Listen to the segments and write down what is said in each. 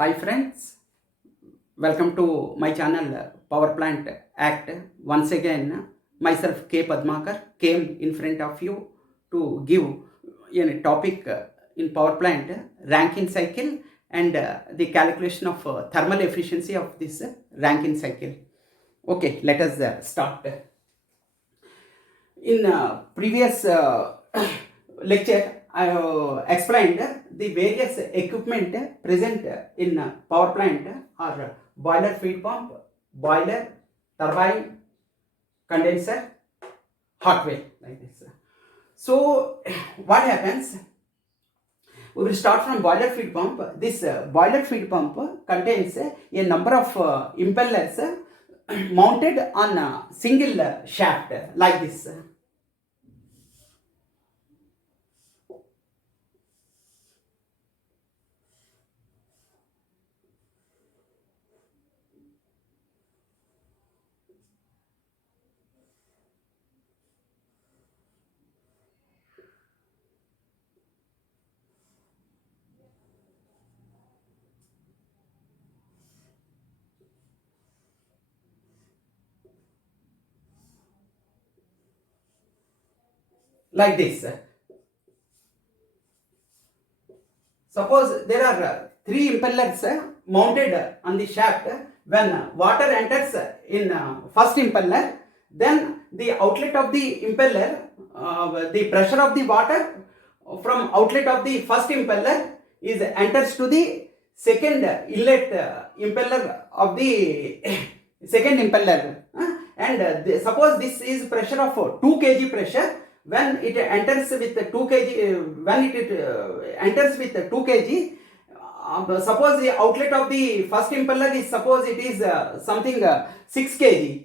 Hi friends, welcome to my channel Power Plant Act. Once again, myself K. Padmakar came in front of you to give a topic in power plant Rankine cycle and the calculation of thermal efficiency of this Rankine cycle. Okay, let us start. In previous lecture, I have explained the various equipment present in power plant are boiler feed pump, boiler, turbine, condenser, hot well, like this. So what happens? We will start from boiler feed pump. This boiler feed pump contains a number of impellers mounted on a single shaft like this. Like this. Suppose there are three impellers mounted on the shaft. When water enters in first impeller, then the outlet of the impeller, the pressure of the water from outlet of the first impeller is enters to the second inlet impeller of the second impeller. Suppose this is pressure of 2 kg pressure. When it enters with 2 kg, when it enters with 2 kg, suppose the outlet of the first impeller is, suppose it is something 6 kg,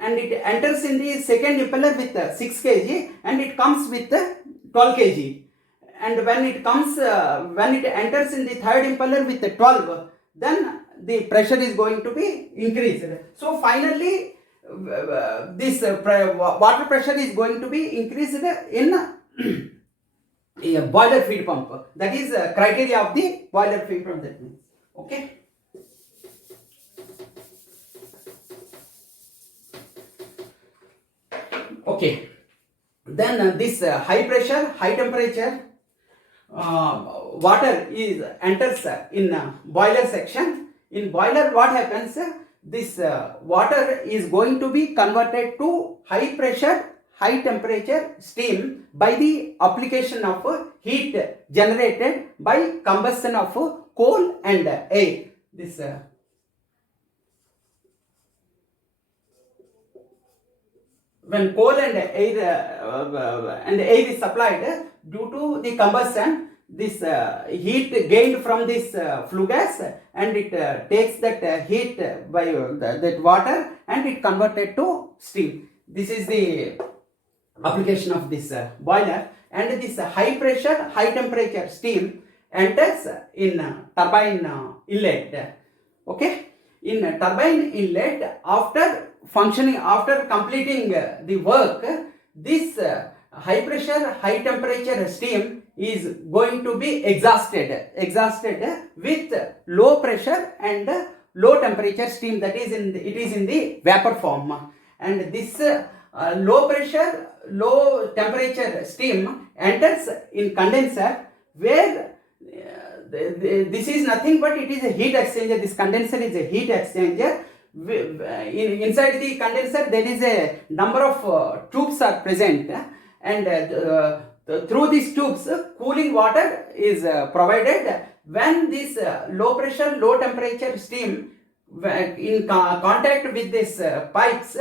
and it enters in the second impeller with 6 kg, and it comes with 12 kg. And when it comes, when it enters in the third impeller with 12, then the pressure is going to be increased. So finally, this water pressure is going to be increased in a boiler feed pump. That is criteria of the boiler feed pump. That means, okay. Okay. Then this high pressure, high temperature water is enters in boiler section. In boiler, what happens? This water is going to be converted to high pressure, high temperature steam by the application of heat generated by combustion of coal and air. This when coal and air is supplied, due to the combustion, this heat gained from this flue gas, and it takes that heat by that water, and it converted to steam. This is the application of this boiler. And this high pressure, high temperature steam enters in turbine inlet. Okay, in turbine inlet, after functioning, after completing the work, this high pressure, high temperature steam is going to be exhausted with low pressure and low temperature steam, that is it is in the vapor form. And this low pressure, low temperature steam enters in condenser, where this is nothing but it is a heat exchanger. This condenser is a heat exchanger. Inside the condenser there is a number of tubes are present, and through these tubes cooling water is provided. When this low pressure, low temperature steam in contact with these pipes,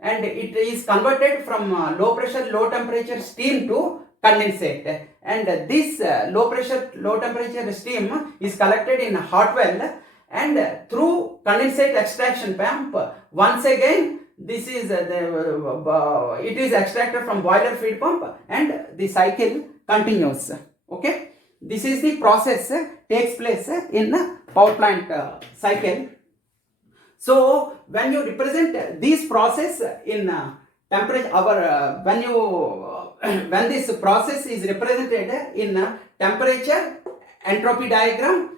and it is converted from low pressure, low temperature steam to condensate, and this low pressure, low temperature steam is collected in hot well, and through condensate extraction pump, once again this is it is extracted from boiler feed pump, and the cycle continues. Okay, this is the process takes place in power plant cycle. So when you represent this process in temperature, when you when this process is represented in temperature entropy diagram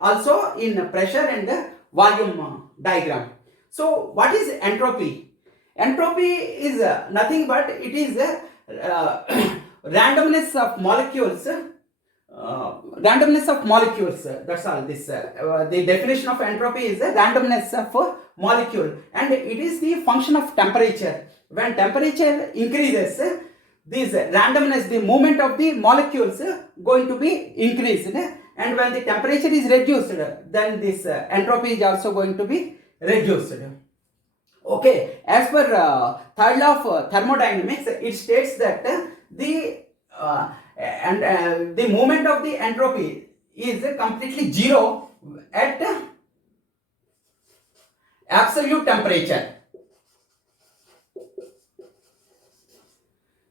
also in pressure and volume diagram. So what is entropy? Entropy is nothing but it is randomness of molecules. Randomness of molecules, that's all. This the definition of entropy is the randomness of molecule, and it is the function of temperature. When temperature increases, this randomness, the movement of the molecules going to be increased, and when the temperature is reduced, then this entropy is also going to be reduced. Okay, as per third law of thermodynamics, it states that the movement of the entropy is completely zero at absolute temperature.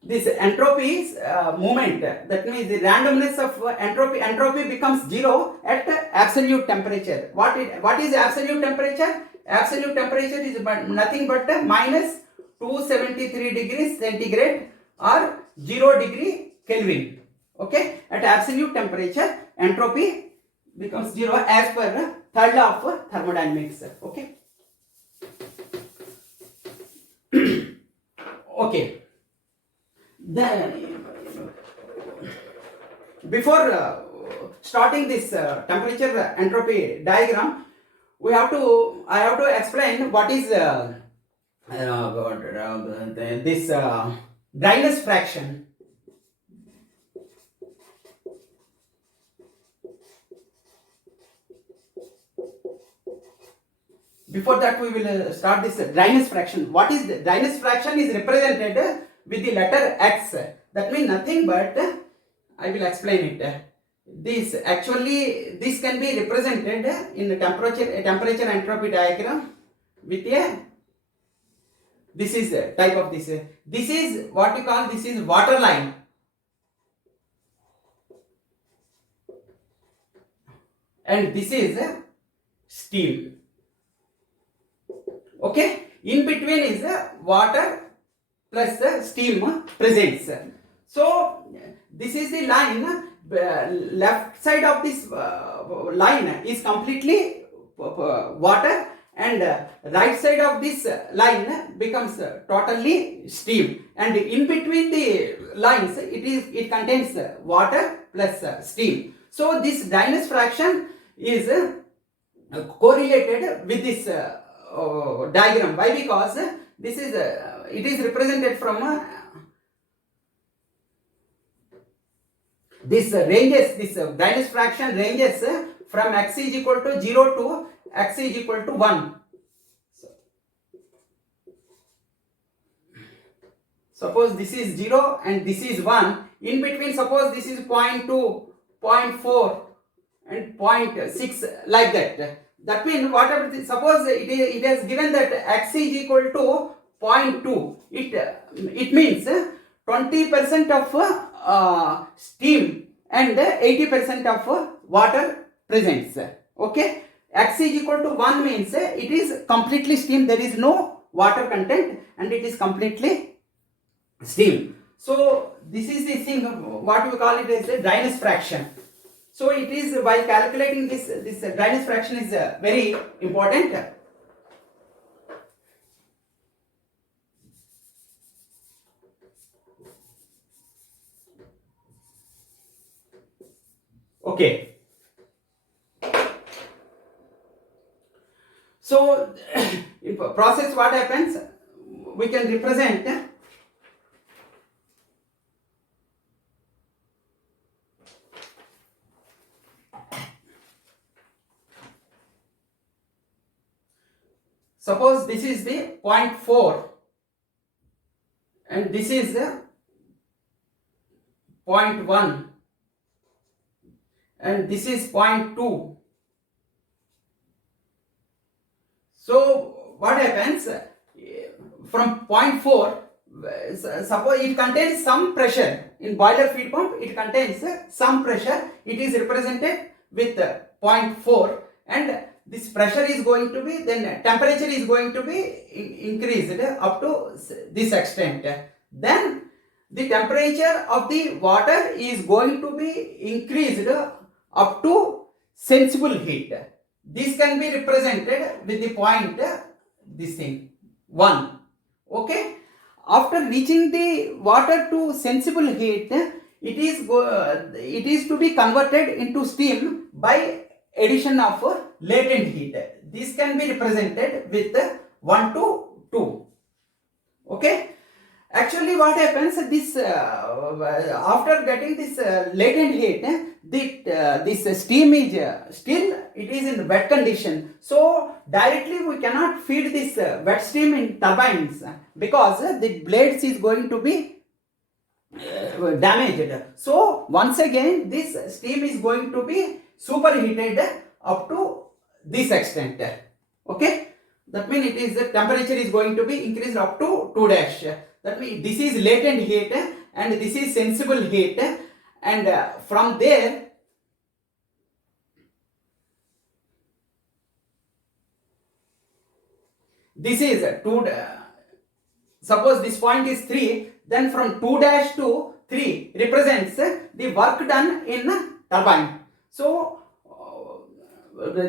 This entropy is movement, that means the randomness of entropy becomes zero at absolute temperature. What is absolute temperature? Absolute temperature is nothing but minus 273 degrees centigrade or 0 degree Kelvin. Okay, at absolute temperature entropy becomes zero as per third law of thermodynamics. Okay. Okay. Then, before starting this temperature entropy diagram, I have to explain what is this dryness fraction. Before that, we will start this dryness fraction. What is the dryness fraction? Is represented with the letter X. That means nothing but, I will explain it. This can be represented in the temperature entropy diagram with a, this is a type of this. This is what you call, this is water line. And this is steam. Okay, in between is water plus steam presence. So this is the line. Left side of this line is completely water, and right side of this line becomes totally steam, and in between the lines it contains water plus steam. So this dryness fraction is correlated with this diagram. Why? Because this is it is represented from this ranges, this dryness fraction ranges from x is equal to 0 to x is equal to 1. Suppose this is 0 and this is 1. In between, suppose this is 0.2, 0.4 and 0.6, like that. That means whatever, suppose it has given that x is equal to 0.2. It means 20% of steam and 80% of water presents. Okay, x is equal to 1 means it is completely steam, there is no water content, and it is completely steam. So this is the thing, what we call it as a dryness fraction. So it is, while calculating this dryness fraction is very important. Okay. So in process, what happens? We can represent suppose this is the 0.4 and this is the 0.1 and this is 0.2. So what happens from 0.4, suppose it contains some pressure. In boiler feed pump it contains some pressure, it is represented with 0.4, and this pressure is going to be, then temperature is going to be increased up to this extent. Then the temperature of the water is going to be increased up to sensible heat. This can be represented with the point this thing 1. Okay, after reaching the water to sensible heat, it is to be converted into steam by addition of latent heat. This can be represented with 1 to 2. Okay, actually what happens, this after getting this latent heat, this steam is still it is in wet condition, so directly we cannot feed this wet steam in turbines, because the blades is going to be damaged. So once again this steam is going to be superheated up to this extent. Okay, that means it is the temperature is going to be increased up to 2 dash. That means this is latent heat and this is sensible heat, and from there this is 2. Suppose this point is 3, then from 2 dash to 3 represents the work done in turbine. So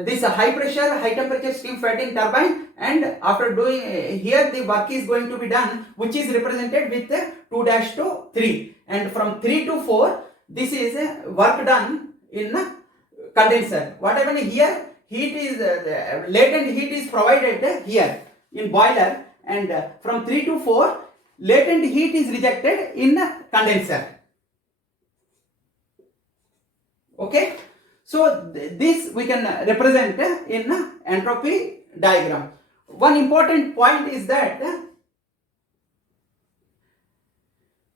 this high pressure, high temperature steam fed in turbine, and after doing here the work is going to be done, which is represented with 2 dash to 3, and from 3 to 4 this is work done in condenser. What happened here, heat is latent heat is provided here in boiler, and from 3 to 4 latent heat is rejected in condenser. Okay, so this we can represent in entropy diagram. One important point is that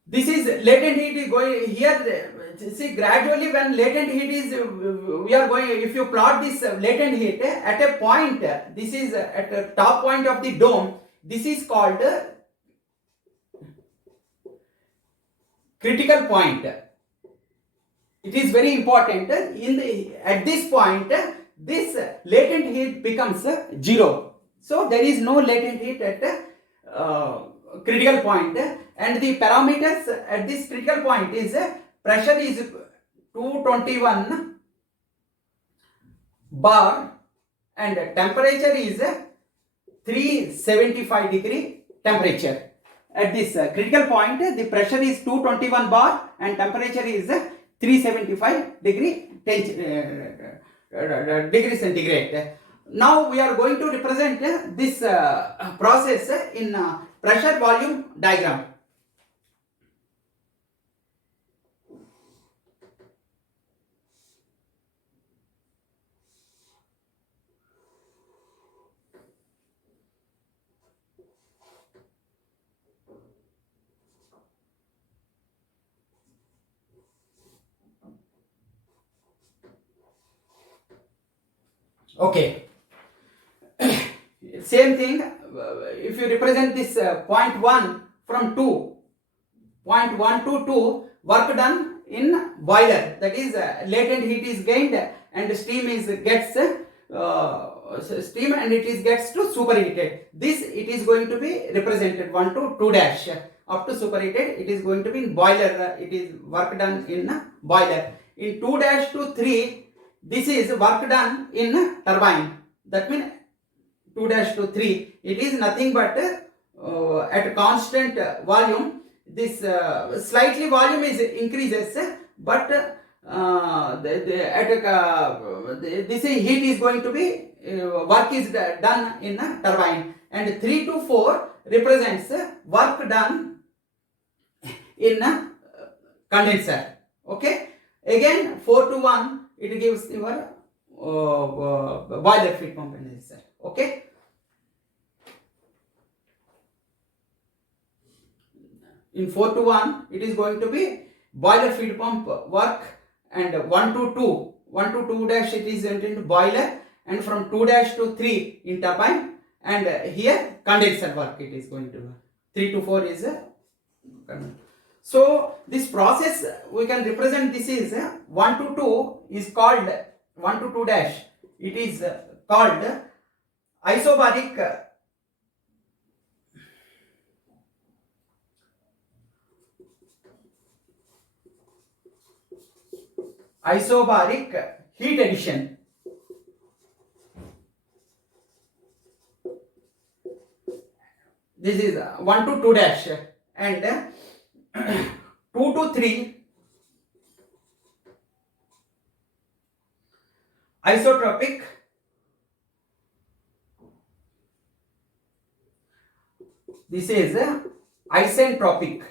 this is latent heat is going here. See, gradually when latent heat is we are going, if you plot this latent heat at a point, this is at the top point of the dome, this is called critical point. It is very important. At this point this latent heat becomes 0, so there is no latent heat at critical point, and the parameters at this critical point is pressure is 221 bar and temperature is 375 degree temperature. At this critical point the pressure is 221 bar and temperature is 375 degree centigrade. Now we are going to represent this process in pressure volume diagram. Okay, same thing, if you represent this point 1 from 2, point 1 to 2 work done in boiler, that is latent heat is gained and steam is gets steam and it is gets to superheated. This it is going to be represented 1 to 2 dash up to superheated. It is going to be in boiler, it is work done in boiler. In 2 dash to 3 this is work done in turbine. That means 2 dash to 3 it is nothing but at constant volume, this slightly volume is increases, but this heat is going to be work is done in turbine, and 3 to 4 represents work done in condenser. Okay, again 4 to 1 it gives your boiler feed pump condenser. Okay, in 4 to 1 it is going to be boiler feed pump work, and 1 to 2 dash it is into boiler, and from 2 dash to 3 in turbine, and here condenser work it is going to be. 3 to 4 is so this process we can represent, this is 1 to 2 is called 1 to 2 dash, it is called isobaric heat addition. this is 1 to 2 dash, and 2 to 3 isotropic, this is isentropic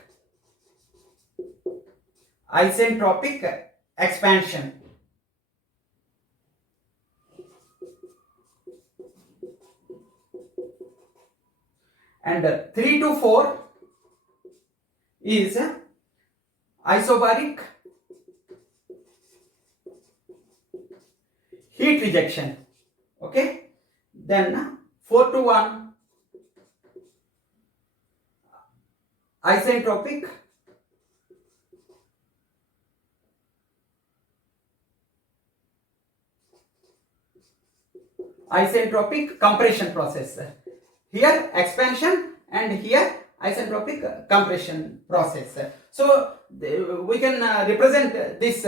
expansion, and 3 to 4 is isobaric heat rejection. Okay, then 4 to 1 isentropic compression process. Here expansion and here isentropic compression process. So we can represent this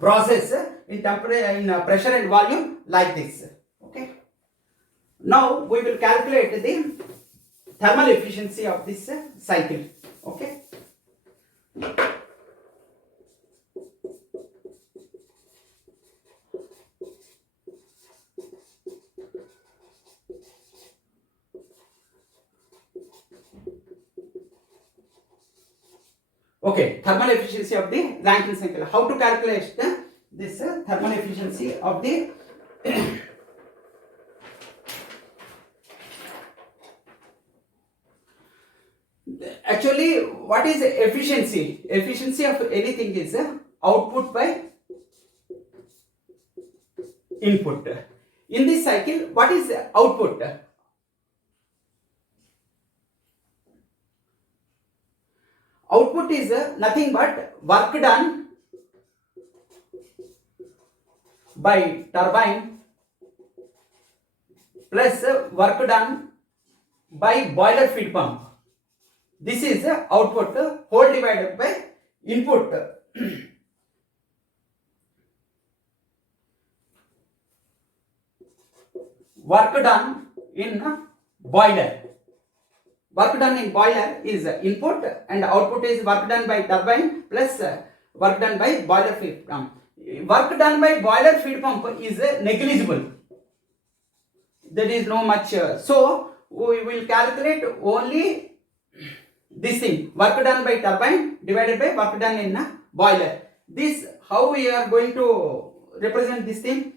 process in pressure and volume like this. Okay. Now we will calculate the thermal efficiency of this cycle. Okay. Okay, thermal efficiency of the Rankine cycle. How to calculate this thermal efficiency of the actually, what is efficiency? Efficiency of anything is output by input. In this cycle, what is output? Output is nothing but work done by turbine plus work done by boiler feed pump. This is output whole divided by input. Work done in boiler. Work done in boiler is input and output is work done by turbine plus work done by boiler feed pump. Work done by boiler feed pump is negligible. There is no much. So we will calculate only this thing, work done by turbine divided by work done in boiler. This, how we are going to represent this thing?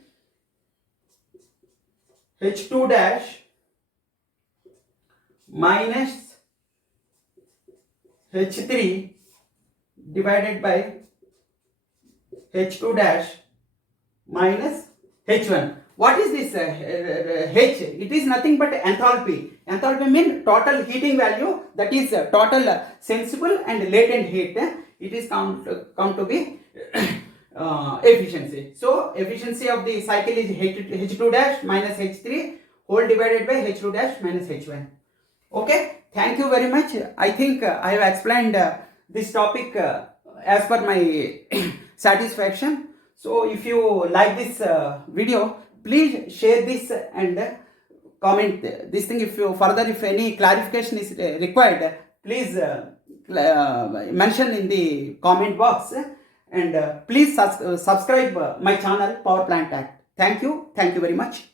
H2 dash minus H3 divided by H2 dash minus H1. What is this H? It is nothing but enthalpy. Enthalpy means total heating value, that is total sensible and latent heat. It is count to be efficiency. So efficiency of the cycle is H2 dash minus H3 whole divided by H2 dash minus H1. Okay, thank you very much. I think I have explained this topic as per my satisfaction. So if you like this video, please share this and comment this thing. If any clarification is required, please mention in the comment box, and please subscribe my channel Power Plant Act. Thank you very much.